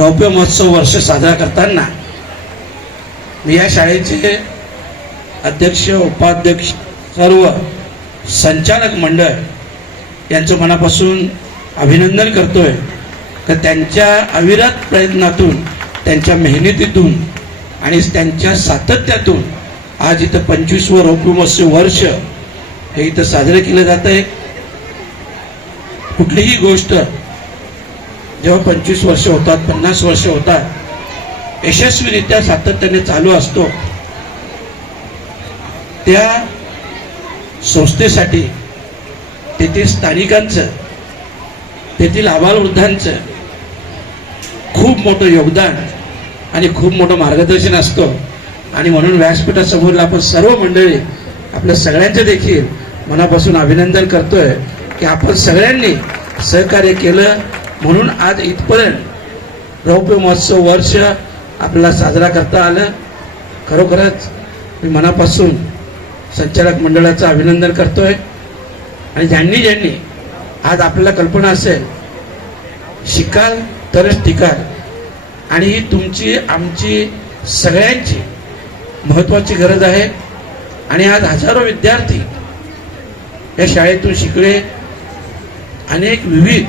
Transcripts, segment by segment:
रौप्य महोत्सव वर्ष साजरा करताना मी या शाळेचे अध्यक्ष उपाध्यक्ष सर्व संचालक मंडळ यांचं मनापासून अभिनंदन करतोय. तर त्यांच्या अविरत प्रयत्नातून त्यांच्या मेहनतीतून आणि त्यांच्या सातत्यातून आज इथं पंचवीसवं रौप्य महोत्सव वर्ष हे इथं साजरं केलं जात आहे कुठलीही गोष्ट जेव्हा पंचवीस वर्ष होतात पन्नास वर्ष होतात यशस्वीरित्या सातत्याने चालू असतो. त्या संस्थेसाठी तेथील स्थानिकांचं तेथील आबालवृद्धांचं खूप मोठं योगदान आणि खूप मोठं मार्गदर्शन असतं. आणि म्हणून व्यासपीठासमोर आपण सर्व मंडळी आपल्या सगळ्यांचं देखील मनापासून अभिनंदन करतोय की आपण सगळ्यांनी सहकार्य केलं म्हणून आज इथपर्यंत रौप्य महोत्सव वर्ष आपल्याला साजरा करता आलं. खरोखरच मी मनापासून संचालक मंडळाचं अभिनंदन करतोय. आणि ज्यांनी ज्यांनी आज आपल्याला कल्पना असेल शिकाल तरच टिकाल आणि ही तुमची आमची सगळ्यांची महत्वाची गरज आहे. आणि आज हजारो विद्यार्थी या शाळेतून शिकले. अनेक विविध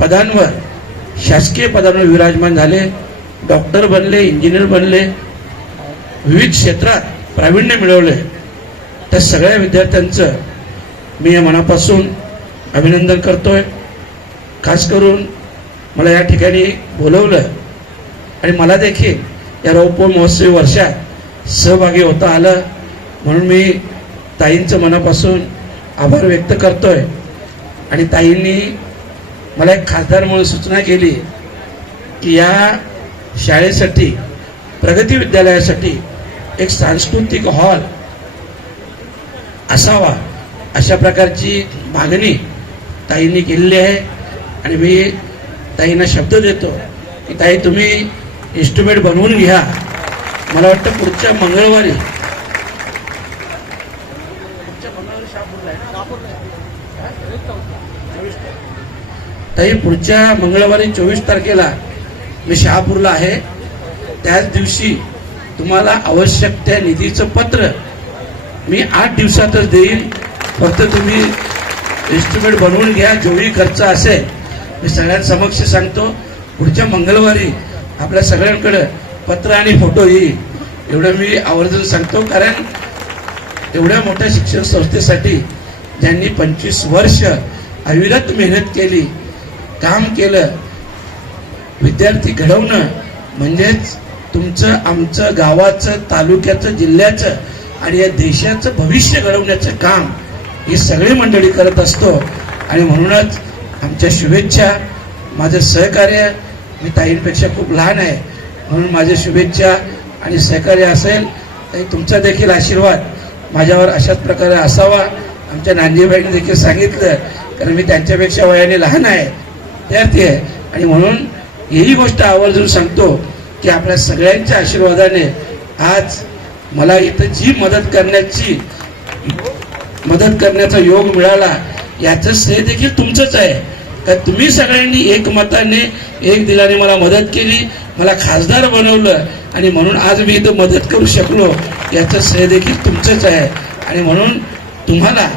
पदांवर शासकीय पदांवर विराजमान झाले डॉक्टर बनले इंजिनियर बनले विविध क्षेत्रात प्रावीण्य मिळवले. त्या सगळ्या विद्यार्थ्यांचं मी या मनापासून अभिनंदन करतोय. खास करून मला या ठिकाणी बोलवलं आणि मला देखील या रौप्य महोत्सवी वर्षात सहभागी होता आलं म्हणून मी ताईंचं मनापासून आभार व्यक्त करतोय. आणि ताईंनी मला एक खासदार म्हणून सूचना केली की या शाळेसाठी प्रगती विद्यालयासाठी एक सांस्कृतिक हॉल असावा अशा प्रकारची मागणी ताईंनी केलेली आहे. आणि मी ताईंना शब्द देतो की ताई तुम्ही इन्स्ट्रुमेंट बनवून घ्या. मला वाटतं पुढच्या मंगळवारी ताई पुढच्या मंगळवारी चोवीस तारखेला मी शहापूरला आहे. त्याच दिवशी तुम्हाला आवश्यक त्या निधीचं पत्र मी आठ दिवसातच देईन. फक्त तुम्ही इन्स्ट्रुमेंट बनवून घ्या जेवढी खर्च असेल. मी सगळ्यांसमक्ष सांगतो पुढच्या मंगळवारी आपल्या सगळ्यांकडं पत्र आणि फोटो येईल. एवढं मी आवर्जून सांगतो कारण एवढ्या मोठ्या शिक्षण संस्थेसाठी ज्यांनी पंचवीस वर्ष अविरत मेहनत केली काम केलं विद्यार्थी घडवणं म्हणजेच तुमचं आमचं गावाचं तालुक्याचं जिल्ह्याचं आणि या देशाचं भविष्य घडवण्याचं काम ही सगळी मंडळी करत असतो. आणि म्हणूनच आमच्या शुभेच्छा माझं सहकार्य मी ताईंपेक्षा खूप लहान आहे म्हणून माझ्या शुभेच्छा आणि सहकार्य असेल तर तुमचा देखील आशीर्वाद माझ्यावर अशाच प्रकारे असावा. आमच्या नांदीबाईंनी देखील सांगितलं कारण मी त्यांच्यापेक्षा वयाने लहान आहे. विद्यार्थी आहे. आणि म्हणून ही गोष्ट आवर्जून सांगतो की आपल्या सगळ्यांच्या आशीर्वादाने आज मला इथं जी मदत करण्याची मदत करण्याचा योग मिळाला याचं श्रेय देखील तुमचंच आहे. का तुम्ही सगळ्यांनी एकमताने एक दिलाने मला मदत केली मला खासदार बनवलं आणि म्हणून आज मी इथं मदत करू शकलो याचं श्रेय देखील तुमचंच आहे. आणि म्हणून तुम्हाला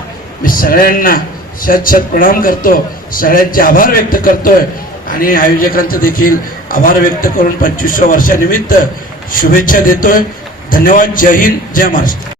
मी सगळ्यांना शत शत प्रणाम करतो. सगळ्यांचे आभार व्यक्त करतोय. आणि आयोजकांचं देखील आभार व्यक्त करून पंचवीसव्या वर्षानिमित्त शुभेच्छा देतोय. धन्यवाद. जय हिंद. जय महाराष्ट्र.